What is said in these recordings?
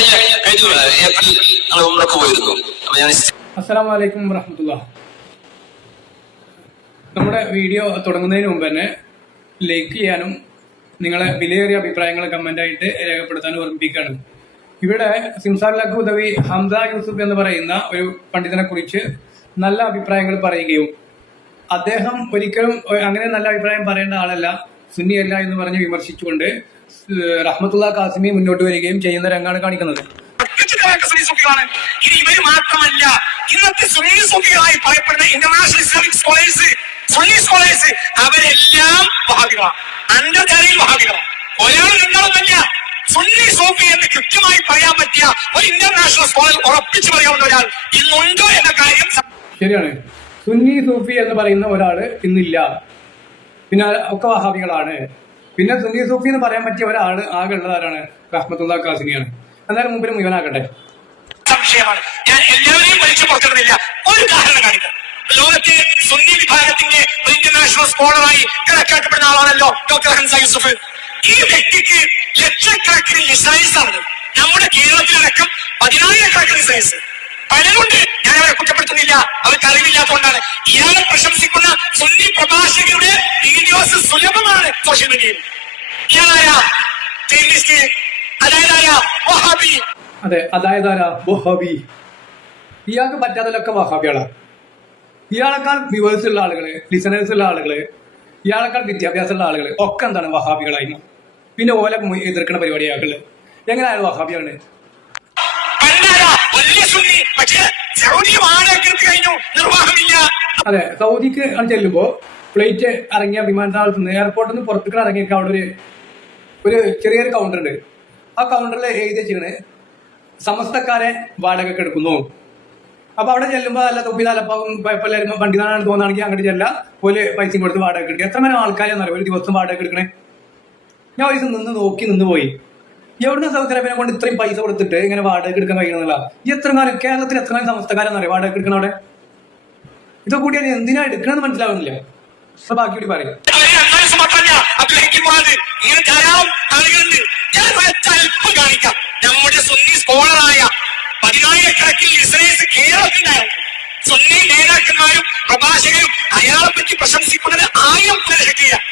April ഉംറക്ക് പോയിരുന്നു. അസ്സലാമു അലൈക്കും വറഹ്മത്തുള്ളാഹി. നമ്മുടെ വീഡിയോ തുടങ്ങുന്നതിന് മുമ്പ് തന്നെ ലൈക്ക് ചെയ്യാനും നിങ്ങളെ വിലയേറിയ അഭിപ്രായങ്ങൾ കമന്റായിട്ട് രേഖപ്പെടുത്താനും ഓർമ്മിപ്പിക്കുകയാണ്. ഇവിടെ സിംസാറിലേക്ക് ഉദവി ഹംസ യൂസുഫ് എന്ന് പറയുന്ന ഒരു പണ്ഡിതനെ കുറിച്ച് നല്ല അഭിപ്രായങ്ങൾ പറയുകയും അദ്ദേഹം ഒരിക്കലും അങ്ങനെ നല്ല അഭിപ്രായം പറയേണ്ട ആളല്ല, സുന്നിയല്ല എന്ന് പറഞ്ഞ് വിമർശിച്ചുകൊണ്ട് റഹ്മത്തുള്ള കാസിമി മുന്നോട്ട് വരികയും ചെയ്യുന്ന രംഗാണ് കാണിക്കുന്നത്. ഇനി ഇവര് മാത്രമല്ല, ഇന്നത്തെ സുന്നി സൂഫികളായി പറയപ്പെടുന്ന international Islamic scholars, Sunni scholars അവരെല്ലാം വഹാബികളാണ്, അണ്ടർജാരിയിൽ വഹാബികളാണ്. ഒരാൾ രണ്ടാളൊന്നല്ല, സുന്നി സൂഫി എന്ന് കൃത്യമായി പറയാൻ പറ്റിയ ഒരു ഇന്റർനാഷണൽ സ്കോളർ ഉറപ്പിച്ചു പറയാവുന്ന ഒരാൾ ഇന്നുണ്ടോ എന്ന കാര്യം ശരിയാണ്. സുന്നി സൂഫി എന്ന് പറയുന്ന ഒരാള് ഇന്നില്ല, പിന്നെ ഒക്കെ വഹാബികളാണ്. പിന്നെ സുന്നി സൂഫി എന്ന് പറയാൻ പറ്റിയ ഒരാള് ആകെ ഉള്ളത് ആരാണ്? റഹ്മത്തുള്ള കാസിമിയാണ്. എന്നാലും മുമ്പിൽ മുഴുവനാകട്ടെ. സംശയമാണ്, ഞാൻ എല്ലാവരെയും വലിച്ചു പുറത്തിടുന്നില്ല. ഒരു ഉദാഹരണം കാണിക്കാം. ലോകത്തെ സുന്നി വിഭാഗത്തിന്റെ ഒരു ഇന്റർനാഷണൽ സ്കോളറായി കണക്കാക്കപ്പെടുന്ന ആളാണല്ലോ ഡോക്ടർ ഹംസ യൂസുഫ്. ഈ വ്യക്തിക്ക് ലക്ഷക്കണക്കിന് ലിസൈൻസ് ആണ്. നമ്മുടെ കേരളത്തിലടക്കം 10,000 ലിസൈൻസ് പലരുണ്ട്. ഞാൻ അവരെ കുറ്റപ്പെടുത്തുന്നില്ല, അവർക്ക് അറിവില്ലാത്തതുകൊണ്ടാണ്. ഇയാളെ പ്രശംസിക്കുന്ന സുന്നി പ്രഭാഷകരുടെ വീഡിയോസ് സുലഭമാണ് സോഷ്യൽ മീഡിയയിൽ. ഇയാളായ വഹാബി. ഇയാൾക്ക് പറ്റാത്തതിലൊക്കെ വഹാബികളാണ്. ഇയാളെക്കാൾ വ്യൂവേഴ്സ് ഉള്ള ആളുകള്, ലിസണേഴ്സ് ഉള്ള ആളുകള്, ഇയാളെക്കാൾ വിദ്യാഭ്യാസമുള്ള ആളുകള് ഒക്കെ എന്താണ് വഹാബികളായി. പിന്നെ ഓല എതിർക്കുന്ന പരിപാടിയാക്കള് എങ്ങനെയാണ് വഹാബിയാണ്? അതെ, സൗദിക്ക് ചെല്ലുമ്പോ ഫ്ലൈറ്റ് ഇറങ്ങിയ വിമാനത്താവളത്തിൽ നിന്ന് എയർപോർട്ടിൽ നിന്ന് പുറത്തേക്ക് ഇറങ്ങിയൊക്കെ അവിടെ ഒരു ചെറിയൊരു കൗണ്ടർ ഉണ്ട്. ആ കൗണ്ടറിൽ എഴുതി വെച്ചിങ്ങനെ സമസ്തക്കാരെ വാടകയ്ക്ക് എടുക്കുന്നു. അപ്പൊ അവിടെ ചെല്ലുമ്പോ നല്ല തൊപ്പി തലപ്പാവും എല്ലാവരും പണ്ഡിതാണെന്ന് തോന്നുകയാണെങ്കിൽ അങ്ങോട്ട് ചെല്ല പോലെ പൈസയും കൊടുത്ത് വാടക എടുക്കുക. എത്ര മരം ആൾക്കാരെന്നറിയാം ഒരു ദിവസം വാടക എടുക്കണേ? ഞാൻ ഒരു ദിവസം നിന്ന് പോയി. എവിടുന്ന സൗദി അറേബ്യനെ കൊണ്ട് ഇത്രയും പൈസ കൊടുത്തിട്ട് ഇങ്ങനെ വാടക എടുക്കാൻ കഴിയുന്നില്ല? എത്ര കാലം കേരളത്തിൽ എത്ര കാലം സമസ്തക്കാരെന്നറിയാം വാടക എടുക്കണം അവിടെ? ഇതൊക്കെ കൂടി അത് എന്തിനാ എടുക്കണമെന്ന് മനസ്സിലാവുന്നില്ല. അപ്പൊ ബാക്കി കൂടി പറയും. നമ്മുടെ സുന്നി സ്കോളറായ 10,000 ലിസണേഴ്സ് കേരളത്തിലുണ്ടായിരുന്നു. സുന്നി നേതാക്കന്മാരും പ്രഭാഷകരും അയാളെ പറ്റി പ്രശംസിക്കുന്നത് 1000 ലക്ഷത്തിലാണ്.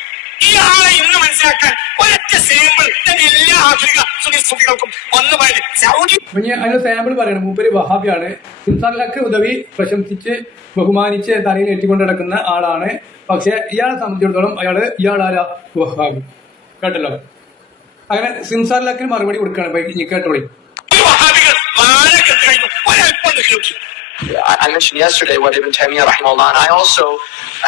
ഈ ആളെ ഇന്ന് മനസ്സിലാക്കാൻ ഒരൊറ്റ സാമ്പിൾ എല്ലാ ആധുനിക സുന്നി സൂഫികൾക്കും വന്നു പോയത് സൗദി. അതിന് സാമ്പിൾ പറയണം. മൂപ്പര് വഹാബിയാണ്. സിംസാറിലേക്ക് ഉദവി പ്രശംസിച്ച് ബഹുമാനിച്ച് തലയിൽ ഏറ്റിക്കൊണ്ട് നടക്കുന്ന ആളാണ്. പക്ഷെ ഇയാളെ സംബന്ധിച്ചിടത്തോളം ഇയാളാരാ? വഹാബി. കേട്ടല്ലോ? അങ്ങനെ സിംസാറിലേക്ക് മറുപടി കൊടുക്കുകയാണ്. കേട്ടോളി. I mentioned yesterday what Ibn Taymiyyah rahimahullah, and I also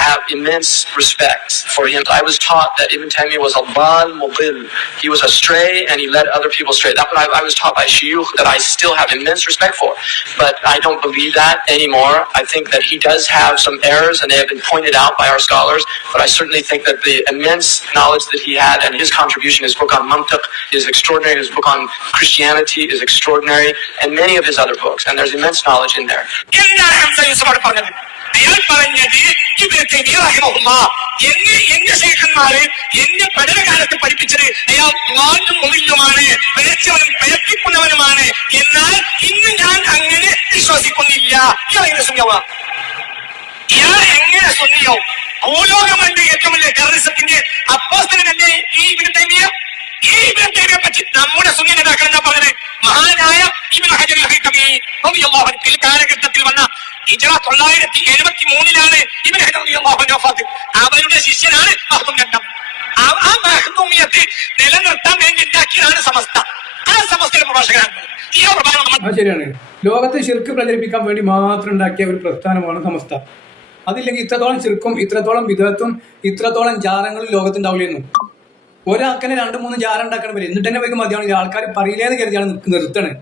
have immense respect for him. I was taught that Ibn Taymiyyah was a dal mudil. He was astray and he led other people astray. That's what I was taught by shuyukh that I still have immense respect for. But I don't believe that anymore. I think that he does have some errors and they have been pointed out by our scholars. But I certainly think that the immense knowledge that he had and his contribution, his book on mantiq is extraordinary. His book on Christianity is extraordinary, and many of his other books. And there's immense knowledge in there. അയാൾ പറഞ്ഞത് ഇബ്നു തൈമിയ്യ റഹിമഹുല്ലാഹ് എന്റെ ശൈഖന്മാര് എന്റെ പഠനകാലത്ത് പഠിപ്പിച്ചത് അയാൾ മുള്ളുമാണ്, പിഴപ്പിക്കുന്നവനുമാണ്. എന്നാൽ ഇന്ന് ഞാൻ അങ്ങനെ വിശ്വസിക്കുന്നില്ല. ഇയാൾ എങ്ങനെ സുന്നിയാവാം? ഇയാൾ എങ്ങനെ സുന്നിയാവും? ഭൂലോകമന്റെ ഏറ്റവും വലിയ ടെററിസത്തിന്റെ അപ്പോസ്തലനല്ലേ ഈ ഇബ്നു തൈമിയ്യ? ഈ ഇബ്നു തൈമിയ്യയെ പറ്റി നമ്മുടെ സുന്നി നേതാക്കൾ എന്താ പറഞ്ഞത്? മഹാനായ ഇബ്നു ഹജർ അൽ ഹൈതമി റളിയല്ലാഹു അൻഹു കാലഘട്ടത്തിൽ വന്ന 973 ഇബ്നു ഹജർ റളിയല്ലാഹു അൻഹു വഫാത്ത്. അവരുടെ ശിഷ്യനാണ് മഖ്ദൂം രണ്ടാം. ആ മഖ്ദൂമിയത്തെ നിലനിർത്താൻ വേണ്ടി ഉണ്ടാക്കിയതാണ് സമസ്ത. ആ സമസ്തയുടെ പ്രഭാഷകനാണ്. ശരിയാണ്. ലോകത്തെ ശിർക്ക് പ്രചരിപ്പിക്കാൻ വേണ്ടി മാത്രം ഉണ്ടാക്കിയ ഒരു പ്രസ്ഥാനമാണ് സമസ്ത. അതില്ലെങ്കിൽ ഇത്രത്തോളം ശിർക്കും ഇത്രത്തോളം വിദഗ്ധത്തും ഇത്രത്തോളം ജാരങ്ങളും ലോകത്തുണ്ടാവില്ലായിരുന്നു. ഒരാൾക്കന്നെ 2-3 ജാരം ഉണ്ടാക്കണം വരും. എന്നിട്ട് തന്നെ വയ്ക്കും മതിയാണ്. ആൾക്കാർ പറയില്ലേന്ന് കരുതിയാണ് നിർത്തണേ.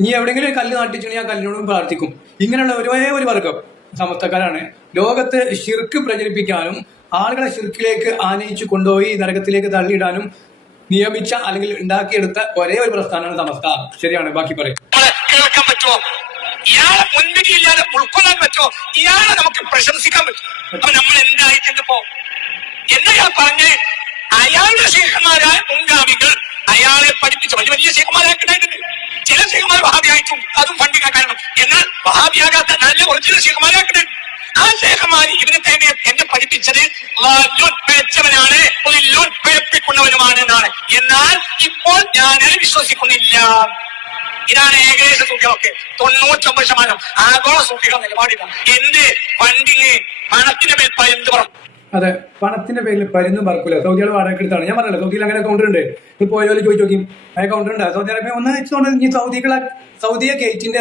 ഇനി എവിടെയെങ്കിലും കല്ല് നാട്ടിച്ചുണ്ടെങ്കിൽ ആ കല്ലിനോടും പ്രാർത്ഥിക്കും. ഇങ്ങനെയുള്ള ഒരു വർഗം സമസ്തക്കാരാണ്. ലോകത്ത് ശിർക്ക് പ്രചരിപ്പിക്കാനും ആളുകളെ ശിർക്കിലേക്ക് ആനയിച്ചു കൊണ്ടുപോയി നരകത്തിലേക്ക് തള്ളിയിടാനും നിയമിച്ച അല്ലെങ്കിൽ ഉണ്ടാക്കിയെടുത്ത ഒരേ ഒരു പ്രസ്ഥാനമാണ് സമസ്ത. ശരിയാണ്. ബാക്കി പറയും. കേൾക്കാൻ പറ്റുമോ? ഇയാളെ മുൻവിധിയില്ലാതെ ഉൾക്കൊള്ളാൻ പറ്റുമോ? ഇയാളെ നമുക്ക് പ്രശംസിക്കാൻ പറ്റും. അപ്പൊ നമ്മൾ എന്തായിട്ടിപ്പോ എന്താ പറഞ്ഞ് അയാളുടെ ശേഖന്മാരായ മുൻഗാമികൾ അയാളെ പഠിപ്പിച്ച വലിയ വലിയ ശേഖന്മാരൊക്കെ ഉണ്ടായിട്ടുണ്ട്. ചില ശേഖന്മാർ വഹാബിയായിട്ടും അതും ഫണ്ടിക്കാൻ കാരണം. എന്നാൽ വഹാബിയാകാത്ത നല്ല ഒറിജിനൽ ശേഖന്മാരൊക്കെ ഉണ്ട്. ആ ശേഖന്മാർ ഇവനെ എന്നെ പഠിപ്പിച്ചത് പിഴച്ചവനാണ്, പിഴപ്പിക്കുന്നവനുമാണ് എന്നാണ്. എന്നാൽ ഇപ്പോൾ ഞാൻ വിശ്വസിക്കുന്നില്ല. ഇതാണ് ഏകദേശ സൂക്ഷികളൊക്കെ 99% ആഗോള സൂക്ഷികൾ നിലപാടില്ല. എന്ത് ഫണ്ടിങ് പണത്തിന്റെ മേൽപ്പ എന്ത് പറഞ്ഞു? അതെ, പണത്തിന്റെ പേരിൽ പരുന്നും പറക്കൂല. സൗദികൾ വാടക എടുത്താണ്. ഞാൻ പറഞ്ഞല്ലോ സൗദിയിൽ അങ്ങനെ കൗണ്ടർ ഉണ്ട്. ഇത് പോയാലും ചോദിച്ചു നോക്കി, ആ കൗണ്ടർ ഉണ്ട്. സൗദി അറേബ്യ ഒന്ന് വെച്ചുകൊണ്ട് ഇനി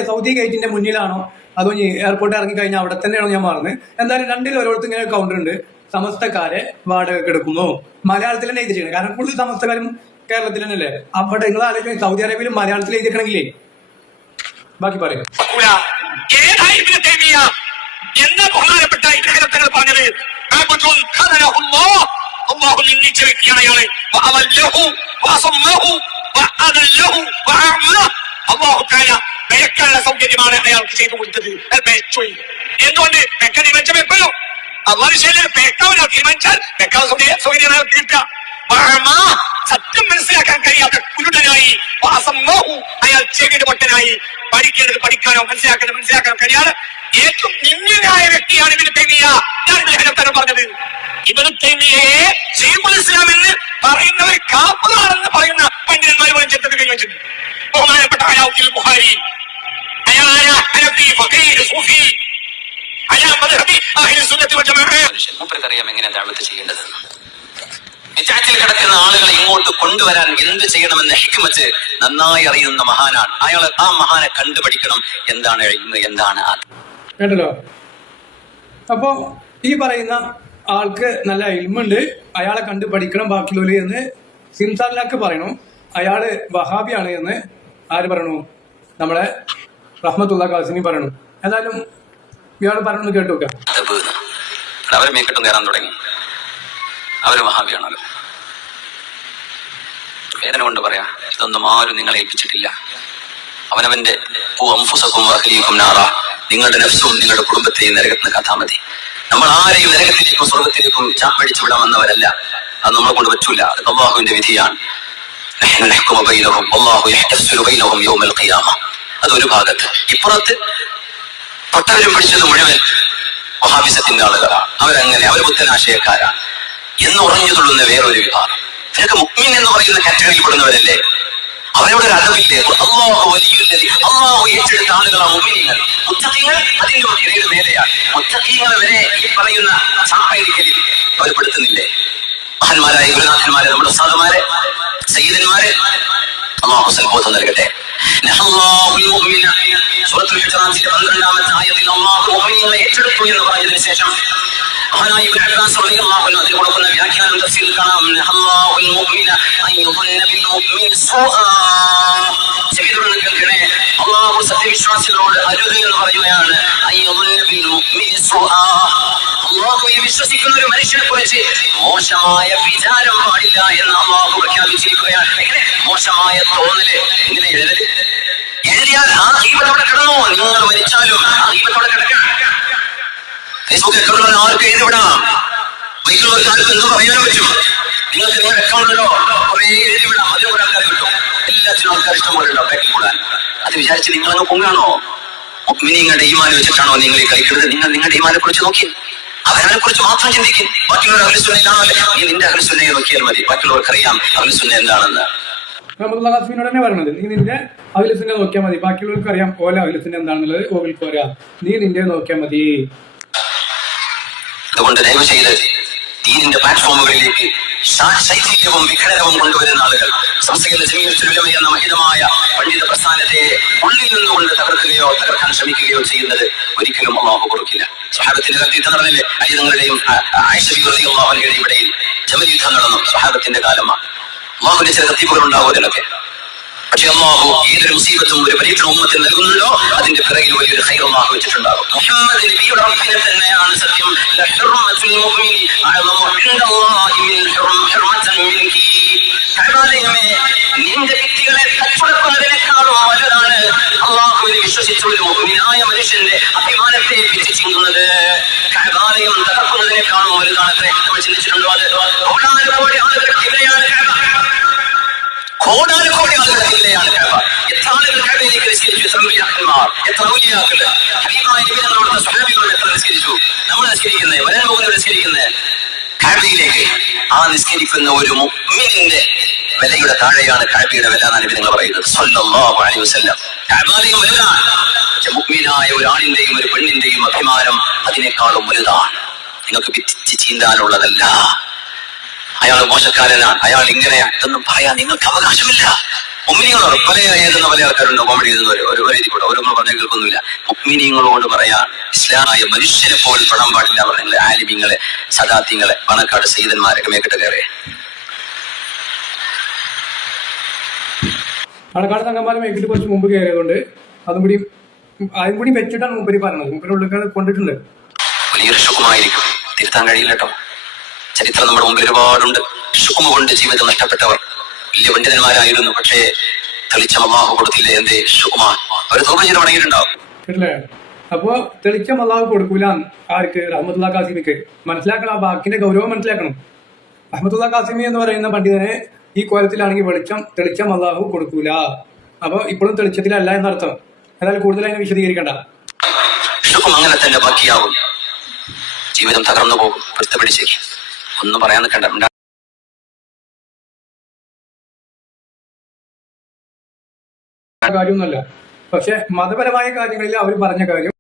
സൗദി ഗേറ്റിന്റെ മുന്നിലാണോ അതോ ഇനി എയർപോർട്ട് ഇറങ്ങി കഴിഞ്ഞാൽ അവിടെ തന്നെയാണോ ഞാൻ മാറുന്നത്? എന്തായാലും രണ്ടിലും ഓരോരുത്തർ ഇങ്ങനെ കൗണ്ടർ ഉണ്ട്. സമസ്തക്കാരെ വാടക എടുക്കുന്നു. മലയാളത്തിൽ തന്നെ എഴുതിച്ചിരിക്കണം. കാരണം കൂടുതൽ സമസ്തക്കാരും കേരളത്തിൽ തന്നെയല്ലേ. അവിടെ നിങ്ങൾ ആലോചിക്കും സൗദി അറേബ്യയിലും മലയാളത്തിൽ എഴുതിക്കണമെങ്കിലേ. ബാക്കി പറയും. എന്താ ബഹുമാനപ്പെട്ട ഇദ്ദേഹങ്ങൾ പറഞ്ഞത്? അള്ളാഹു നിന്ദിച്ച വ്യക്തിയാണ് അയാള്. അള്ളാഹു താല പേക്കാനുള്ള സൗകര്യമാണ് അയാൾക്ക് ചെയ്തു കൊടുത്തത്. എന്തുകൊണ്ട് പെക്കടി വെച്ച വെപ്പല്ലോ അള്ളാഹു ശരിയാണ്. പേക്കാവിനെ തീരുമാനിച്ചാൽ പെക്കാവ് സൗകര്യം അയാൾക്ക് കിട്ടുക. സത്യം മനസ്സിലാക്കാൻ കഴിയാത്ത കുരുടനായി, അയാൾ ചെവിയുടെ പൊട്ടനായി, പഠിക്കേണ്ടത് പഠിക്കാനോ മനസ്സിലാക്കാനോ കഴിയാതെ ഏറ്റവും നിന്ദ്യനായ വ്യക്തിയാണ് ഇബ്നു തൈമിയ്യ. ഞാൻ ഇദ്ദേഹം പറഞ്ഞത് ഇബ്നു തൈമിയ്യയെ ശൈഖുൽ ഇസ്ലാം എന്ന് പറയുന്നവർ കാഫിറാണെന്ന് പറയുന്ന പണ്ഡിതന്മാർ പോലും ചെറുപ്പത്തിൽ കൈവച്ചിട്ടുണ്ട്. ബഹുമാനപ്പെട്ട അലാഉദ്ദീൻ ബുഖാരി, മൂപ്പർക്കറിയാം എങ്ങനെ ദഅവത്ത് ചെയ്യേണ്ടതെന്ന്. വിചാരത്തിൽ കിടക്കുന്ന ആളുകളെ ഇങ്ങോട്ട് കൊണ്ടുവരാൻ എന്ത് ചെയ്യണമെന്ന ഹിക്മത്ത് നന്നായി അറിയുന്ന മഹാനാണ് അയാൾ. ആ മഹാനെ കണ്ടുപഠിക്കണം. എന്താണ് ഇൽമ്, എന്താണ് കേട്ടല്ലോ. അപ്പോ ഈ പറയുന്ന ആൾക്ക് നല്ല ഇൽമുണ്ട്, അയാളെ കണ്ടു പഠിക്കണം ബാക്കിയുള്ളവര് എന്ന് സിംസാലിലാക്ക് പറയണു. അയാള് വഹാബിയാണ് എന്ന് ആര് പറയണു? നമ്മളെ റഹ്മത്തുള്ള ഖാസിമി പറയണു. എന്നാലും ഇയാൾ പറയണമെന്ന് കേട്ടു നോക്കാം. അവരെ മേക്കിട്ടും കയറാൻ തുടങ്ങി. അവര് വഹാബിയാണല്ലോ. വേദന കൊണ്ട് പറയാം, ഇതൊന്നും ആരും നിങ്ങളെ ഏൽപ്പിച്ചിട്ടില്ല. അവനവന്റെ നിങ്ങളുടെ നഫ്സും നിങ്ങളുടെ കുടുംബത്തെയും നരകത്തിന് കഥാ മതി. നമ്മൾ ആരെയും നരകത്തിലേക്കും സ്വർഗത്തിലേക്കും ചാപ്പടിച്ചു വിടാൻ വന്നവരല്ല. അത് നമ്മളെ കൊണ്ട് പറ്റൂല. അത് അല്ലാഹുവിന്റെ വിധിയാണ്. അതൊരു ഭാഗത്ത്. ഇപ്പുറത്ത് പൊട്ടവരും പിടിച്ചത് മുഴുവൻ വഹാബിസത്തിന്റെ ആളുകളാണ്. അവരങ്ങനെ, അവർ പുത്തനാശയക്കാരാണ് എന്ന് ഉറഞ്ഞു തുള്ളുന്ന വേറൊരു വിഭാഗം. ഇതൊക്കെ മുഅ്മിൻ എന്ന് പറയുന്ന കാറ്റഗറിയിൽ പെടുന്നവരല്ലേ? അവരോട് ഒരു അദബില്ലേ? അല്ലാഹു വലിയുല്ലദി, അല്ലാഹു ഏറ്റെടുത്ത ആളുകളാണ് മുഅ്മിനീങ്ങൾ. മുത്തഖീങ്ങൾ അതിന്റെ ഗ്രേഡ് മേലെയാണ്. മുത്തഖീങ്ങൾ വരെ ഈ പറയുന്ന സാഹചര്യത്തിൽ അവർ പെടുത്തുന്നില്ലേ? മഹാന്മാരായ ഗുരുനാഥന്മാരെ, നമ്മുടെ ഉസ്താദുമാരെ, സയ്യിദന്മാരെ, അല്ലാഹു സൽബോധം നൽകട്ടെ. സൂറത്തുൽ ഹുജറാത്തിലെ 12-ാമത്തെ ആയത്തിൽ അല്ലാഹു മുഅ്മിനീങ്ങളെ ഏറ്റെടുത്തു എന്ന് പറഞ്ഞതിന് ശേഷം മഹാനായ ഇബ്നു അബ്ബാസ് റളിയല്ലാഹു അൻഹു അതിൽ കൊടുക്കുന്ന വ്യാഖ്യാനം തഫ്സീറിൽ കാണാം. അല്ലാഹുൽ മുഅ്മിന അൻ യുദന്ന ബിൽ മുഅ്മിനി സൂആ. ചെവിതുറന്ന് കേൾക്കണേ, അല്ലാഹു സത്യവിശ്വാസികളോട് അരുത് എന്ന് പറയുകയാണ്. അൻ യുദന്ന ബിൽ മുഅ്മിനി സൂആ. അല്ലാഹുവിൽ വിശ്വസിക്കുന്ന ഒരു മനുഷ്യനെ കുറിച്ച് മോശമായ വിചാരം പാടില്ല എന്ന് അല്ലാഹു പ്രഖ്യാപിച്ചിരിക്കുകയാണ്. എങ്ങനെ മോശമായ തോന്നല്? ഇങ്ങനെ എഴുതിയാൽ ആ ഗീബത്തോടെ കിടന്നു. നിങ്ങൾ മരിച്ചാലും ആ ഗീബത്തോടെ കിടക്കണം. ഫേസ്ബുക്ക് അക്കൗണ്ടുകൾ ആർക്ക് എഴുതിവിടാം. മറ്റുള്ളവർക്ക് ആർക്കും എന്ത് പറയാനും പറ്റും. നിങ്ങൾക്ക് നിങ്ങളുടെ അക്കൗണ്ടിലോ കുറെ എഴുതിവിടാം. അതിന് കുറെ ആൾക്കാർ കിട്ടും. എല്ലാത്തിനും ആൾക്കാർ ഇഷ്ടംപോലെ ഉണ്ടാവും ബാക്കിൽ കൂടാൻ. അത് വിചാരിച്ച് നിങ്ങളങ്ങ് പൊങ്ങാണോ? മുഅ്മിനീങ്ങളുടെ ഈമാൻ വെച്ചിട്ടാണോ നിങ്ങൾ ഈ കളിക്കുന്നത്? നിങ്ങൾ നിങ്ങളുടെ ഈമാനെ കുറിച്ച് നോക്കി, അവരെ കുറിച്ച് മാത്രം ചിന്തിക്കും. ബാക്കിയുള്ളവർ അഹ്ലുസുന്നയിലാണോ അല്ലേ? നീ നിന്റെ അഹ്ലുസുന്നയെ നോക്കിയാൽ മതി. ബാക്കിയുള്ളവർക്ക് അറിയാം അഹ്ലുസുന്ന എന്താണെന്ന്. ഖാസിമിനോട് തന്നെ പറയണത്, നീ നിന്റെ അഹ്ലുസുന്ന നോക്കിയാൽ മതി. ബാക്കിയുള്ളവർക്ക് അറിയാം ഓല അഹ്ലുസുന്ന എന്താണെന്നുള്ളത്. ഓർക്ക് അറിയാം. നീ നിന്റെ നോക്കിയാൽ മതി. അതുകൊണ്ട് ദയവ് ചെയ്ത് ദീനിന്റെ പ്ലാറ്റ്ഫോമുകളിലേക്ക് ശൈഥില്യവും വിഘടനവും കൊണ്ടുവരുന്ന ആളുകൾ സംസ്ഥയുടെ ജമീയത്തുൽ എന്ന മഹിതമായ പണ്ഡിത പ്രസ്ഥാനത്തെ ഉള്ളിൽ നിന്നുകൊണ്ട് തകർക്കാൻ ശ്രമിക്കുകയോ ചെയ്യുന്നത് ഒരിക്കലും അല്ലാഹു കൊടുക്കില്ല. സ്വഹാബത്തിന്റെ യുദ്ധം നടന്നില്ലേ? അലി തങ്ങളുടെയും ആയിഷ റളിയല്ലാഹു അൻഹയുടെയും ഇടയിൽ ജമൽ യുദ്ധം നടന്നു. സ്വഹാബത്തിന്റെ കാലമാണ്. അല്ലാഹുവിന്റെ ചില തർത്തീബുകൾ ഉണ്ടാവും അതിലൊക്കെ. പക്ഷെ അല്ലാഹു ഏതൊരു മുസീബത്തും ഒരു പരീക്ഷണം ഉമ്മത്തിന് നൽകുന്നുണ്ടോ അതിന്റെ പിറകിൽ വലിയൊരു ഖൈർ അല്ലാഹു വെച്ചിട്ടുണ്ടാകും. മുഹമ്മദ് നബിയുടെ റബ്ബിനെ തന്നെയാണ് സത്യം. ലഹുർമത്തുൽ മുഅ്മിനി അഅ്ളമു ഇൻദല്ലാഹി മിൻ ഹുർമതൻ മിൻകി. കഅബാലയമേ, നിന്റെ ഭിത്തികളെ തച്ചുടക്കുന്നതിനേക്കാളും വലുതാണ് അല്ലാഹുവിനെ വിശ്വസിച്ച ഒരു മുഅ്മിനായ മനുഷ്യന്റെ അഭിമാനത്തെ പിച്ചിച്ചിങ്ങുന്നത്. കഅബാലയം തകർക്കുന്നതിനേക്കാളും വലുതാണ്. നമ്മൾ ചിന്തിച്ചിട്ടുണ്ടോ? അത് കോടാനുകോടി ആളുകൾക്ക് ഇവിടെയാണ് കഅബ. കോടാനുകോടി ആളുകളുടെ ജില്ലയാണ് കഅബ. എത്ര ആളുകൾ കഅബയിലേക്ക് നിസ്കരിച്ചു? എത്ര ഔലിയാക്കന്മാർ, എത്ര ഔലിയാക്കൾ, ഹബീബായ നബി തങ്ങളുടെ സ്വഹാബികൾ എത്ര നിസ്കരിച്ചു? നമ്മൾ നിസ്കരിക്കുന്നത്, വരാൻ പോകുന്നവർ നിസ്കരിക്കുന്നത് കഅബയിലേക്ക്. ആ നിസ്കരിക്കുന്ന ഒരു മുഅ്മിനിന്റെ വിലയുടെ താഴെയാണ് കഅബയുടെ വില എന്നാണ് നബി തങ്ങൾ പറയുന്നത് സ്വല്ലല്ലാഹു അലൈഹി വസല്ലം. കഅബയിലും വലുതാണ്. പക്ഷെ മുഅ്മിനായ ഒരാണിന്റെയും ഒരു പെണ്ണിന്റെയും അഭിമാനം അതിനേക്കാളും വലുതാണ്. നിങ്ങൾക്ക് പിച്ച് ചീന്താനുള്ളതല്ല. അയാൾ മോശക്കാരനാണ്, അയാൾ ഇങ്ങനെയാണ്, ഇതൊന്നും പറയാൻ നിങ്ങൾക്ക് അവകാശമില്ല. മുഅ്മിനീങ്ങളോട് പല ആൾക്കാരുണ്ടോ കോമഡി എഴുതുന്നവർ ഒരു രീതി കൂടെ ഓരോ പറഞ്ഞാൽ കേൾക്കൊന്നുമില്ല. മുഅ്മിനീങ്ങളോട് പറയാൻ ഇസ്ലാമായ മനുഷ്യനെ പോലും പെടാൻ പാടില്ല. പറഞ്ഞ ആലിമീങ്ങളെ, സദാത്യങ്ങളെ, പണക്കാട് സയ്യിദന്മാരൊക്കെ മേക്കിട്ട് കയറി പാലക്കാട് തങ്ങന്മാരെ മേക്കിട്ട് കുറച്ച് മുമ്പ് കയറിയതുകൊണ്ട് അതും കൂടി വെച്ചിട്ടാണ് മുമ്പരി പറഞ്ഞത്. മുമ്പരി ഉള്ളിൽ കൊണ്ടിട്ടുണ്ട്. വലിയൊരു ശുക്കുമായിരിക്കും, തിരുത്താൻ കഴിയില്ല കേട്ടോ. ചരിത്രം നമ്മുടെ മുമ്പിൽ ഒരുപാടുണ്ട്. ശുക്കുമ കൊണ്ട് ജീവിതം നഷ്ടപ്പെട്ടവർ വലിയ പണ്ഡിതന്മാരായിരുന്നു, പക്ഷേ തെളിച്ചം അല്ലാഹു കൊടുത്തില്ലേ? എന്തേ ശുക്കുമ? അവർ തോപ ചെയ്ത് തുടങ്ങിയിട്ടുണ്ടാവും. കേട്ടില്ലേ? അപ്പോ തെളിച്ചം അല്ലാഹു കൊടുക്കൂല. ആർക്ക്? റഹ്മത്തുള്ളാഹി ഖാസിമിക്ക്. മനസ്സിലാക്കണം, ആ വാക്കിന്റെ ഗൗരവം മനസ്സിലാക്കണം. റഹ്മത്തുള്ളാഹി ഖാസിമി എന്ന് പറയുന്ന പണ്ഡിതനെ ഈ കോലത്തിലാണെങ്കിൽ തെളിച്ചം അല്ലാഹു കൊടുക്കൂല. അപ്പൊ ഇപ്പോഴും തെളിച്ചത്തിലല്ല എന്നർത്ഥം. ഏതായാലും കൂടുതൽ അതിനെ വിശദീകരിക്കണ്ട. ശുക്കും അങ്ങനെ തന്നെ ബാക്കിയാവും. ജീവിതം തകർന്നു പോകും. പിടിച്ചേക്ക് ഒന്നും പറയാൻ നിൽക്കണ്ട. കാര്യമൊന്നുമല്ല. പക്ഷെ മതപരമായ കാര്യങ്ങളിൽ അവർ പറഞ്ഞ കാര്യം